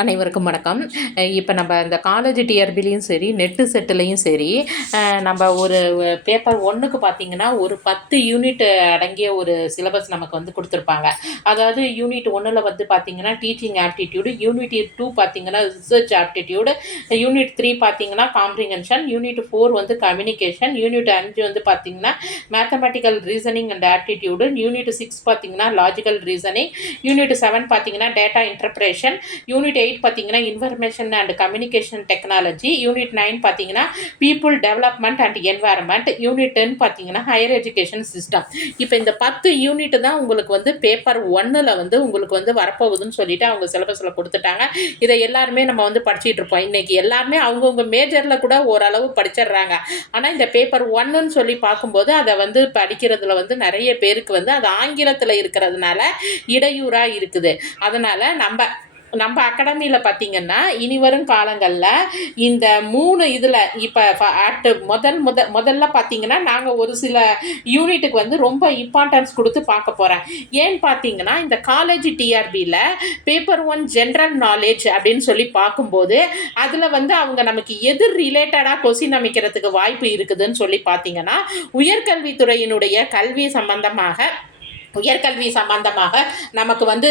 அனைவருக்கும் வணக்கம். இப்போ நம்ம இந்த காலேஜ் டிஆர்பிலையும் சரி, நெட்டு செட்டுலையும் சரி, நம்ம ஒரு பேப்பர் 1க்கு பார்த்தீங்கன்னா, ஒரு 10 யூனிட் அடங்கிய ஒரு சிலபஸ் நமக்கு வந்து குடுத்துருப்பாங்க. அதாவது யூனிட் 1ல வந்து பார்த்தீங்கன்னா, டீச்சிங் ஆப்டிட்யூடு, யூனிட் 2 பார்த்தீங்கன்னா, ரிசர்ச் ஆப்டிட்யூடு, யூனிட் 3 பார்த்தீங்கன்னா, காம்ப்ரிஹென்ஷன், யூனிட் 4 வந்து கம்யூனிகேஷன், யூனிட் 5 வந்து பார்த்தீங்கன்னா, mathematical reasoning and aptitude, unit 6 பார்த்தீங்கன்னா, லாஜிக்கல் ரீசனிங், யூனிட் 7 பார்த்தீங்கன்னா, டேட்டா இன்டர்பிரேஷன், யூனிட் 8 பார்த்தீங்கன்னா information and communication technology, unit 9 பார்த்தீங்கன்னா people development and environment, unit 10 பார்த்தீங்கன்னா ஹையர் எஜுகேஷன் சிஸ்டம். இப்போ இந்த 10 யூனிட் தான் உங்களுக்கு வந்து பேப்பர் 1ல் வந்து உங்களுக்கு வந்து வரப்போகுதுன்னு சொல்லிட்டு அவங்க சிலபஸில் கொடுத்துட்டாங்க. இதை எல்லாருமே நம்ம வந்து படிச்சுட்டு இருப்போம். இன்னைக்கு எல்லாருமே அவங்கவுங்க மேஜரில் கூட ஓரளவு படிச்சிடுறாங்க. ஆனால் இந்த பேப்பர் 1ன்னு சொல்லி பார்க்கும்போது அதை வந்து படிக்கிறதுல வந்து நிறைய பேருக்கு வந்து அது ஆங்கிலத்தில் இருக்கிறதுனால இடையூறாக இருக்குது. அதனால் நம்ம அகாடமியில் பார்த்தீங்கன்னா இனி வரும் காலங்களில் இந்த 3 இதில் இப்போ முதல்ல பார்த்தீங்கன்னா நாங்கள் ஒரு சில யூனிட்டுக்கு வந்து ரொம்ப இம்பார்ட்டன்ஸ் கொடுத்து பார்க்க போகிறேன். ஏன்னு பார்த்தீங்கன்னா இந்த காலேஜ் டிஆர்பியில் பேப்பர் 1 ஜென்ரல் நாலேஜ் அப்படின்னு சொல்லி பார்க்கும்போது அதில் வந்து அவங்க நமக்கு எது ரிலேட்டடாக கொஸ்டின் அமைக்கிறதுக்கு வாய்ப்பு இருக்குதுன்னு சொல்லி பார்த்தீங்கன்னா, உயர்கல்வித்துறையினுடைய கல்வி சம்பந்தமாக நமக்கு வந்து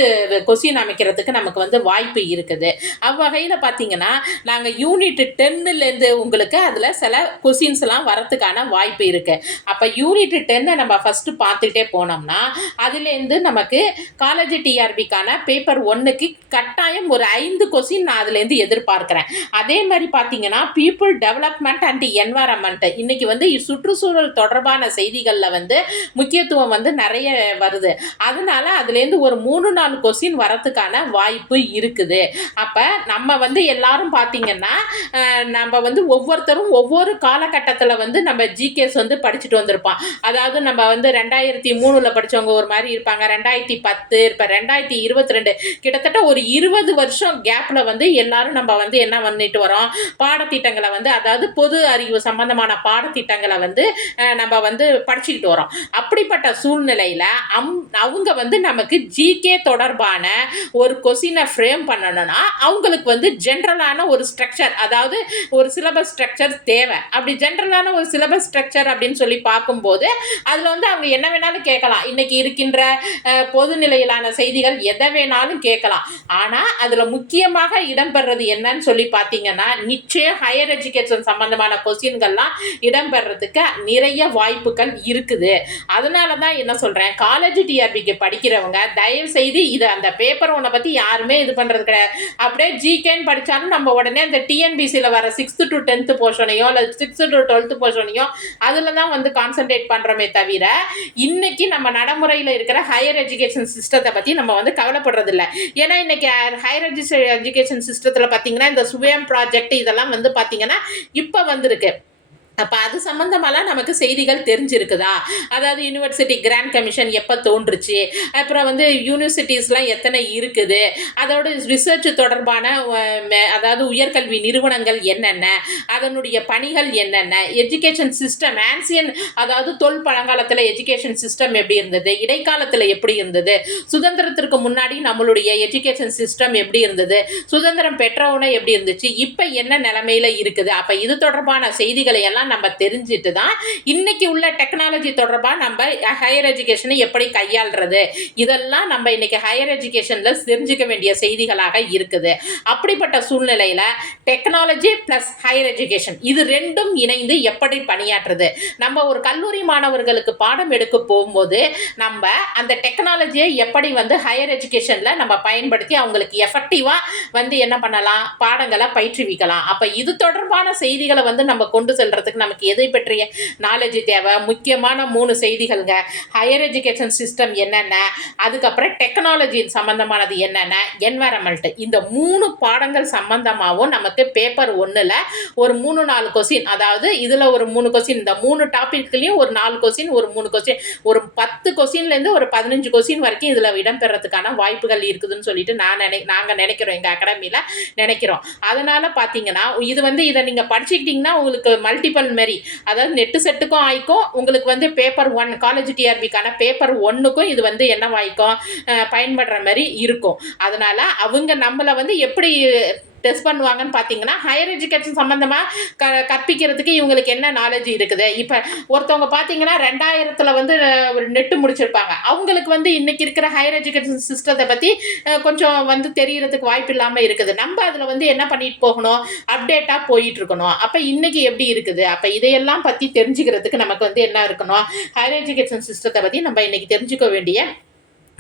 கொஸ்டின் அமைக்கிறதுக்கு நமக்கு வந்து வாய்ப்பு இருக்குது. அவ்வகையில் பார்த்தீங்கன்னா நாங்கள் யூனிட் 10லேருந்து உங்களுக்கு அதில் சில கொஸ்டின்ஸ்லாம் வரத்துக்கான வாய்ப்பு இருக்குது. அப்போ யூனிட் 10 நம்ம ஃபஸ்ட்டு பார்த்துக்கிட்டே போனோம்னா அதுலேருந்து நமக்கு காலேஜ் டிஆர்பிக்கான பேப்பர் 1க்கு கட்டாயம் ஒரு 5 கொஸ்டின் நான் அதுலேருந்து எதிர்பார்க்குறேன். அதே மாதிரி பார்த்தீங்கன்னா பீப்புள் டெவலப்மெண்ட் அண்ட் என்வாயர்மெண்ட், இன்றைக்கி வந்து சுற்றுச்சூழல் தொடர்பான செய்திகளில் வந்து முக்கியத்துவம் வந்து நிறைய வருது. அதனால அதுலேருந்து ஒரு 3-4 கொஸ்டின் வரத்துக்கான வாய்ப்பு இருக்குது. அப்போ நம்ம வந்து எல்லாரும் பார்த்தீங்கன்னா நம்ம வந்து ஒவ்வொருத்தரும் ஒவ்வொரு காலகட்டத்தில் வந்து நம்ம ஜிகேஸ் வந்து படிச்சுட்டு வந்திருப்போம். அதாவது நம்ம வந்து 2003ல் படித்தவங்க ஒரு மாதிரி இருப்பாங்க, 2010, இப்போ 2022, கிட்டத்தட்ட ஒரு 20 வருஷம் கேப்பில் வந்து எல்லாரும் நம்ம வந்து என்ன பண்ணிட்டு வரோம், பாடத்திட்டங்களை வந்து அதாவது பொது அறிவு சம்பந்தமான பாடத்திட்டங்களை வந்து நம்ம வந்து படிச்சுக்கிட்டு வரோம். அப்படிப்பட்ட சூழ்நிலையில் அவங்க வந்து நமக்கு ஜிகே தொடர்பான ஒரு கொஸ்டினை ஃப்ரேம் பண்ணணும்னா அவங்களுக்கு வந்து ஜென்ரலான ஒரு ஸ்ட்ரக்சர், அதாவது ஒரு சிலபஸ் ஸ்ட்ரக்சர் தேவை. அப்படி ஜென்ரலான ஒரு சிலபஸ் ஸ்ட்ரக்சர் அப்படின்னு சொல்லி பார்க்கும்போது அதில் வந்து அவங்க என்ன வேணாலும் கேட்கலாம். இன்னைக்கு இருக்கின்ற பொதுநிலையிலான செய்திகள் எதை வேணாலும் கேட்கலாம். ஆனால் அதில் முக்கியமாக இடம்பெறது என்னன்னு சொல்லி பார்த்தீங்கன்னா நிச்சயம் ஹையர் எஜுகேஷன் சம்பந்தமான கொஸ்டின்கள்லாம் இடம்பெறதுக்கு நிறைய வாய்ப்புகள் இருக்குது. அதனால தான் என்ன சொல்கிறேன், காலேஜ் டிஆர்பிக்கு படிக்கிறவங்க தயவு செய்து இது அந்த பேப்பர் 1 பற்றி யாருமே இது பண்ணுறது கிடையாது. அப்படியே ஜிகேன்னு படித்தாலும் நம்ம உடனே அந்த டிஎன்பிசியில் வர 6th to 10th போர்ஷனையோ இல்லை 6th to 12th போர்ஷனையோ அதில் தான் வந்து கான்சன்ட்ரேட் பண்ணுறோமே தவிர இன்னைக்கு நம்ம நடைமுறையில் இருக்கிற ஹையர் எஜுகேஷன் சிஸ்டத்தை பற்றி நம்ம வந்து கவலைப்படுறதில்ல. ஏன்னா இன்னைக்கு ஹையர் எஜுகேஷன் சிஸ்டத்தில் பார்த்தீங்கன்னா இந்த சுயம் ப்ராஜெக்ட் இதெல்லாம் வந்து பார்த்தீங்கன்னா இப்போ வந்திருக்கு. அப்போ அது சம்மந்தமாலாம் நமக்கு செய்திகள் தெரிஞ்சிருக்குதா, அதாவது யூனிவர்சிட்டி கிராண்ட் கமிஷன் எப்போ தோன்றுச்சு, அப்புறம் வந்து யூனிவர்சிட்டிஸ்லாம் எத்தனை இருக்குது, அதோட ரிசர்ச் தொடர்பான அதாவது உயர்கல்வி நிறுவனங்கள் என்னென்ன, அதனுடைய பணிகள் என்னென்ன, எஜுகேஷன் சிஸ்டம் ஆன்சியன் அதாவது பழங்காலத்தில் எஜுகேஷன் சிஸ்டம் எப்படி இருந்தது, இடைக்காலத்தில் எப்படி இருந்தது, சுதந்திரத்திற்கு முன்னாடி நம்மளுடைய எஜுகேஷன் சிஸ்டம் எப்படி இருந்தது, சுதந்திரம் பெற்றவுடனே எப்படி இருந்துச்சு, இப்போ என்ன நிலைமையில் இருக்குது. அப்போ இது தொடர்பான செய்திகளை எல்லாம் நம்ம தெரிஞ்சிட்டு தான் இன்னைக்கு உள்ள டெக்னாலஜி தொடர்பாக நம்ம ஹையர் எஜுகேஷனை எப்படி கையாளுறது இதெல்லாம் நம்ம இன்னைக்கு ஹையர் எஜுகேஷன்ல தெரிஞ்சுக்க வேண்டிய செய்திகளாக இருக்குது. அப்படிப்பட்ட சூழ்நிலையில் டெக்னாலஜி பிளஸ் ஹையர் எஜுகேஷன் இது ரெண்டும் இணைந்து எப்படி பணியாற்றுறது, நம்ம ஒரு கல்லூரி மாணவர்களுக்கு பாடம் எடுக்க போகும்போது நம்ம அந்த டெக்னாலஜியை எப்படி வந்து ஹையர் எஜுகேஷன்ல நம்ம பயன்படுத்தி அவங்களுக்கு எஃபெக்டிவா வந்து என்ன பண்ணலாம், பாடங்களை பயிற்றுவிக்கலாம். அப்ப இது தொடர்பான செய்திகளை வந்து நம்ம கொண்டு செல்றதுக்கு நமக்கு எதை பற்றிய நாலேஜ் தேவை, முக்கியமான 3 செய்திகள்ங்க. ஹையர் எஜுகேஷன் சிஸ்டம் என்னென்ன, அதுக்கப்புறம் டெக்னாலஜி சம்பந்தமானது என்னென்ன, என்வாயரன்மெண்ட், இந்த 3 பாடங்கள் சம்பந்தமாகவும் நமக்கு பேப்பர் 1ல் ஒரு 3-4 கொஸ்டின், அதாவது இதில் ஒரு 3 கொஸ்டின், இந்த 3 டாபிக்லையும் ஒரு 4 கொஸ்டின், ஒரு 3 கொஸ்டின், ஒரு 10 கொஸ்டின்லேருந்து ஒரு 15 கொஸ்டின் வரைக்கும் இதில் இடம்பெறதுக்கான வாய்ப்புகள் இருக்குதுன்னு சொல்லிட்டு நாங்கள் நினைக்கிறோம், எங்கள் அகாடமியில் நினைக்கிறோம். அதனால் பார்த்தீங்கன்னா இது வந்து இதை நீங்கள் படிச்சுக்கிட்டிங்கன்னா உங்களுக்கு மல்டிபிள் மாடல் மாரி, அதாவது நெட்டு செட்டுக்கும் ஆயிக்கும், உங்களுக்கு வந்து பேப்பர் 1 காலேஜ் டிஆர்பிக்கான பேப்பர் 1க்கும் இது வந்து என்னவாயிக்கும் பயன்படுற மாரி இருக்கும். அதனால அவங்க நம்மள வந்து எப்படி டெஸ்ட் பண்ணுவாங்கன்னு பார்த்தீங்கன்னா, ஹையர் எஜுகேஷன் சம்மந்தமா கற்பிக்கிறதுக்கு இவங்களுக்கு என்ன நாலேஜ் இருக்குது. இப்ப ஒருத்தவங்க பார்த்தீங்கன்னா 2000த்துல வந்து ஒரு நெட் முடிச்சிருப்பாங்க. அவங்களுக்கு வந்து இன்னைக்கு இருக்கிற ஹையர் எஜுகேஷன் சிஸ்டத்தை பத்தி கொஞ்சம் வந்து தெரியறதுக்கு வாய்ப்பு இல்லாம இருக்குது. நம்ம அதுல வந்து என்ன பண்ணிட்டு போகணும், அப்டேட்டா போயிட்டு இருக்கணும். அப்ப இன்னைக்கு எப்படி இருக்குது, அப்ப இதையெல்லாம் பத்தி தெரிஞ்சுக்கிறதுக்கு நமக்கு வந்து என்ன இருக்கணும், ஹையர் எஜுகேஷன் சிஸ்டத்தை பத்தி நம்ம இன்னைக்கு தெரிஞ்சுக்க வேண்டிய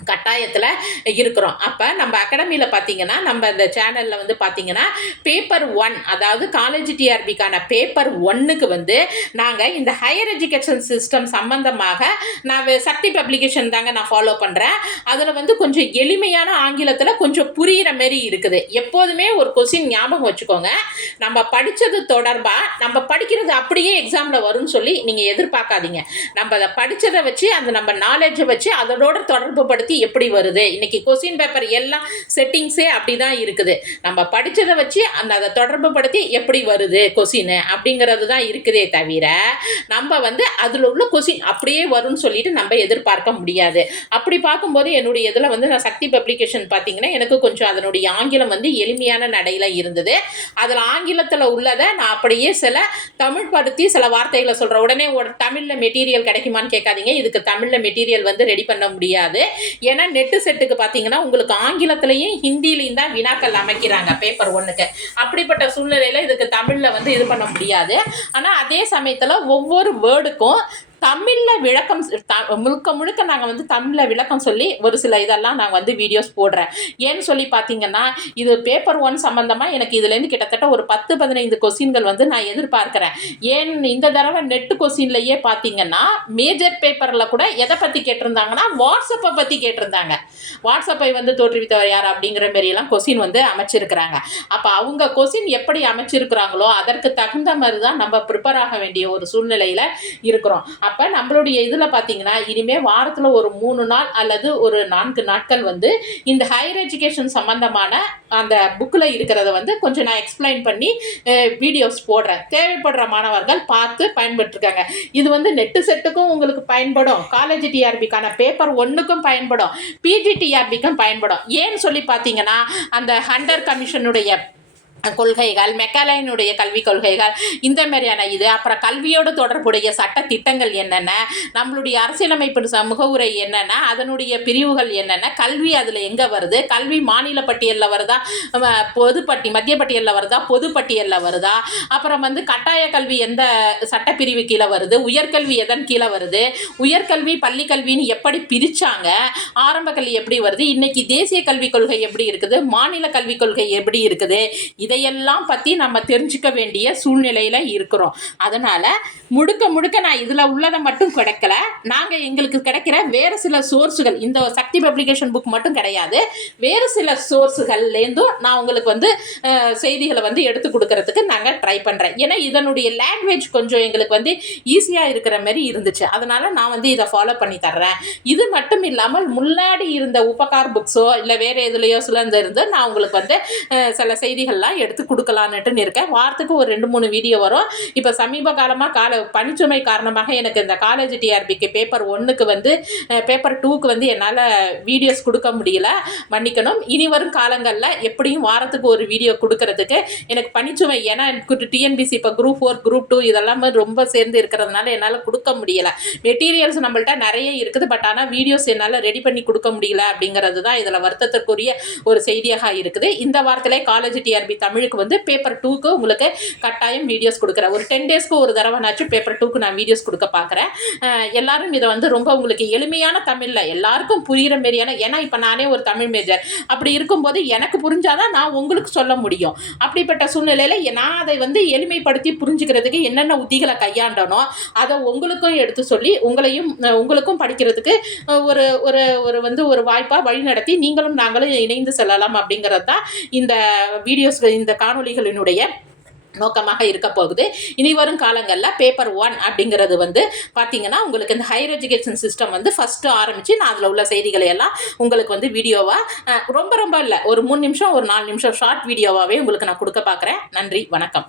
கட்டாயத்தில் இருக்கிறோம். அப்போ நம்ம அகாடமியில் பார்த்தீங்கன்னா, நம்ம இந்த சேனலில் வந்து பார்த்தீங்கன்னா, பேப்பர் 1 அதாவது காலேஜ் டிஆர்பிக்கான பேப்பர் 1க்கு வந்து நாங்கள் இந்த ஹையர் எஜுகேஷன் சிஸ்டம் சம்பந்தமாக நான் சக்தி பப்ளிகேஷன் தாங்க நான் ஃபாலோ பண்ணுறேன். அதில் வந்து கொஞ்சம் எளிமையான ஆங்கிலத்தில் கொஞ்சம் புரிகிற மாரி இருக்குது. எப்போதுமே ஒரு கொஸ்டின் ஞாபகம் வச்சுக்கோங்க, நம்ம படித்தது தொடர்பாக நம்ம படிக்கிறது அப்படியே எக்ஸாமில் வரும்னு சொல்லி நீங்கள் எதிர்பார்க்காதீங்க. நம்ம அதை படித்ததை வச்சு அந்த நம்ம நாலேஜை வச்சு அதோட தொடர்பு படுத்தி எப்படி வருது. இன்னைக்கு கொஸ்டின் பேப்பர் எல்லாம் செட்டிங்ஸே அப்படிதான் இருக்குது. நம்ம படிச்சதை வச்சு அதை தொடர்பு படுத்தி எப்படி வருது கொஸ்டின் அப்படிங்கிறது தான் இருக்குதே தவிர நம்ம வந்து அதில் உள்ள கொஸ்டின் அப்படியே வரும்னு சொல்லிட்டு நம்ம எதிர்பார்க்க முடியாது. அப்படி பார்க்கும்போது என்னுடைய இதில் வந்து நான் சக்தி பப்ளிகேஷன் பார்த்தீங்கன்னா எனக்கு கொஞ்சம் அதனுடைய ஆங்கிலம் வந்து எளிமையான நடையில் இருந்தது. அதில் ஆங்கிலத்தில் உள்ளதை நான் அப்படியே சில தமிழ் படுத்தி சில வார்த்தைகளை சொல்கிறேன். உடனே ஒரு தமிழில் மெட்டீரியல் கிடைக்குமான்னு கேட்காதீங்க. இதுக்கு தமிழில் மெட்டீரியல் வந்து ரெடி பண்ண முடியாது. ஏன்னா நெட்டு செட்டுக்கு பார்த்தீங்கன்னா உங்களுக்கு ஆங்கிலத்திலையும் ஹிந்திலையும் தான் வினாக்கள் அமைக்கிறாங்க பேப்பர் 1க்கு. அப்படிப்பட்ட சூழ்நிலையில் இதுக்கு தமிழில் வந்து இது பண்ண முடியாது. ஆனால் அதே சமயத்தில் ஒவ்வொரு வேர்டுக்கும் தமிழில் விளக்கம் முழுக்க முழுக்க நாங்கள் வந்து தமிழில் விளக்கம் சொல்லி ஒரு சில இதெல்லாம் நான் வந்து வீடியோஸ் போடுறேன். ஏன்னு சொல்லி பார்த்தீங்கன்னா, இது பேப்பர் 1 சம்மந்தமாக எனக்கு இதுலேருந்து கிட்டத்தட்ட ஒரு 10-15 கொஸ்டின்கள் வந்து நான் எதிர்பார்க்குறேன். ஏன் இந்த தடவை நெட்டு கொஸ்டின்லையே பார்த்தீங்கன்னா மேஜர் பேப்பரில் கூட எதை பற்றி கேட்டிருந்தாங்கன்னா வாட்ஸ்அப்பை பற்றி கேட்டிருந்தாங்க. வாட்ஸ்அப்பை வந்து தோற்றுவித்தவர் யார் அப்படிங்கிற மாரியெல்லாம் கொஸ்டின் வந்து அமைச்சிருக்கிறாங்க. அப்போ அவங்க கொஸ்டின் எப்படி அமைச்சிருக்கிறாங்களோ அதற்கு தகுந்த மாதிரி தான் நம்ம ப்ரிப்பேர் ஆக வேண்டிய ஒரு சூழ்நிலையில் இருக்கிறோம். அப்போ நம்மளுடைய இதில் பார்த்தீங்கன்னா இனிமேல் வாரத்தில் ஒரு 3 நாள் அல்லது ஒரு 4 நாட்கள் வந்து இந்த ஹையர் எஜுகேஷன் சம்பந்தமான அந்த புக்கில் இருக்கிறத வந்து கொஞ்சம் நான் எக்ஸ்பிளைன் பண்ணி வீடியோஸ் போடுறேன். தேவைப்படுற மாணவர்கள் பார்த்து பயன்பெற்றுருக்காங்க. இது வந்து நெட்டு செட்டுக்கும் உங்களுக்கு பயன்படும், காலேஜ் டிஆர்பிக்கான பேப்பர் 1க்கும் பயன்படும், பிஜி டிஆர்பிக்கும் பயன்படும். ஏன்னு சொல்லி பார்த்தீங்கன்னா அந்த ஹண்டர் கமிஷனுடைய கொள்கைகள், மெக்காலைனுடைய கல்வி கொள்கைகள், இந்த மாதிரியான இது, அப்புறம் கல்வியோடு தொடர்புடைய சட்ட திட்டங்கள் என்னென்ன, நம்மளுடைய அரசியலமைப்பு முகவுரை என்னென்ன, அதனுடைய பிரிவுகள் என்னென்ன, கல்வி அதில் எங்கே வருது, கல்வி மாநில பட்டியலில் வருதா, மத்திய பட்டியலில் வருதா, பொது பட்டியலில் வருதா, அப்புறம் வந்து கட்டாய கல்வி எந்த சட்டப்பிரிவு கீழே வருது, உயர்கல்வி எதன் கீழே வருது, உயர்கல்வி பள்ளி கல்வின்னு எப்படி பிரித்தாங்க, ஆரம்ப கல்வி எப்படி வருது, இன்னைக்கு தேசிய கல்விக் கொள்கை எப்படி இருக்குது, மாநில கல்விக் கொள்கை எப்படி இருக்குது, இதையெல்லாம் பற்றி நம்ம தெரிஞ்சுக்க வேண்டிய சூழ்நிலையில் இருக்கிறோம். அதனால் முழுக்க நான் இதில் உள்ளதை மட்டும் கிடைக்கல, நாங்கள் எங்களுக்கு கிடைக்கிற வேறு சில சோர்ஸுகள், இந்த சக்தி பப்ளிகேஷன் புக் மட்டும் கிடையாது, வேறு சில சோர்ஸுகள்லேருந்தும் நான் உங்களுக்கு வந்து செய்திகளை வந்து எடுத்து கொடுக்கறதுக்கு நாங்கள் ட்ரை பண்ணுறேன். ஏன்னா இதனுடைய லாங்குவேஜ் கொஞ்சம் எங்களுக்கு வந்து ஈஸியாக இருக்கிற மாதிரி இருந்துச்சு. அதனால் நான் வந்து இதை ஃபாலோ பண்ணி தர்றேன். இது மட்டும் இல்லாமல் முன்னாடி இருந்த உபகார் புக்ஸோ இல்லை வேறு எதுலையோ சிலந்து இருந்து நான் உங்களுக்கு வந்து சில செய்திகள்லாம் எடுத்து கொடுக்கலான்னுட்டு இருக்கேன். வாரத்துக்கு ஒரு 2-3 வீடியோ வரும். இப்போ சமீப காலமாக பணிச்சுமை காரணமாக எனக்கு இந்த காலேஜ் டிஆர்பிக்கு பேப்பர் 1க்கு வந்து பேப்பர் 2க்கு வந்து என்னால் வீடியோஸ் கொடுக்க முடியல, மன்னிக்கணும். இனி வரும் காலங்களில் எப்படியும் வாரத்துக்கு ஒரு வீடியோ கொடுக்கறதுக்கு எனக்கு பணிச்சுமை, ஏன்னா எனக்கு டிஎன்பிசி இப்போ குரூப் 4 குரூப் 2 இதெல்லாமே ரொம்ப சேர்ந்து இருக்கிறதுனால என்னால் கொடுக்க முடியலை. மெட்டீரியல்ஸ் நம்மள்ட்ட நிறைய இருக்குது, பட் ஆனால் வீடியோஸ் என்னால் ரெடி பண்ணி கொடுக்க முடியல அப்படிங்கிறது தான் இதில் வருத்தத்திற்குரிய ஒரு செய்தியாக இருக்குது. இந்த வாரத்திலே காலேஜ் டிஆர்பி தமிழுக்கு வந்து பேப்பர் 2க்கு உங்களுக்கு கட்டாயம் வீடியோஸ் கொடுக்குறேன். ஒரு 10 டேஸ்க்கு ஒரு தடவைனாச்சும் பேப்பர் 2க்கு நான் வீடியோஸ் கொடுக்க பார்க்குறேன். எல்லாரும் இதை வந்து ரொம்ப உங்களுக்கு எளிமையான தமிழில் எல்லாருக்கும் புரிகிற மாரியான, ஏன்னா இப்போ நானே ஒரு தமிழ் மேஜர், அப்படி இருக்கும்போது எனக்கு புரிஞ்சாதான் நான் உங்களுக்கு சொல்ல முடியும். அப்படிப்பட்ட சூழ்நிலையில் நான் அதை வந்து எளிமைப்படுத்தி புரிஞ்சுக்கிறதுக்கு என்னென்ன உத்திகளை கையாண்டனோ அதை உங்களுக்கும் எடுத்து சொல்லி உங்களுக்கும் படிக்கிறதுக்கு ஒரு ஒரு ஒரு வந்து ஒரு வாய்ப்பாக வழி நடத்தி நீங்களும் நாங்களும் இணைந்து செல்லலாம் அப்படிங்கிறது தான் இந்த வீடியோஸ், இந்த காணொளிகளினுடைய நோக்கமாக இருக்க போகுது. இனி வரும் காலங்களில் பேப்பர் 1 அப்படிங்கிறது வந்து பார்த்தீங்கன்னா உங்களுக்கு இந்த ஹையர் எஜுகேஷன் சிஸ்டம் வந்து ஃபஸ்ட்டு ஆரம்பித்து நான் அதில் உள்ள செய்திகளை எல்லாம் உங்களுக்கு வந்து வீடியோவாக ரொம்ப இல்லை, ஒரு 3 நிமிஷம் ஒரு 4 நிமிஷம் ஷார்ட் வீடியோவாகவே உங்களுக்கு நான் கொடுக்க பார்க்குறேன். நன்றி, வணக்கம்.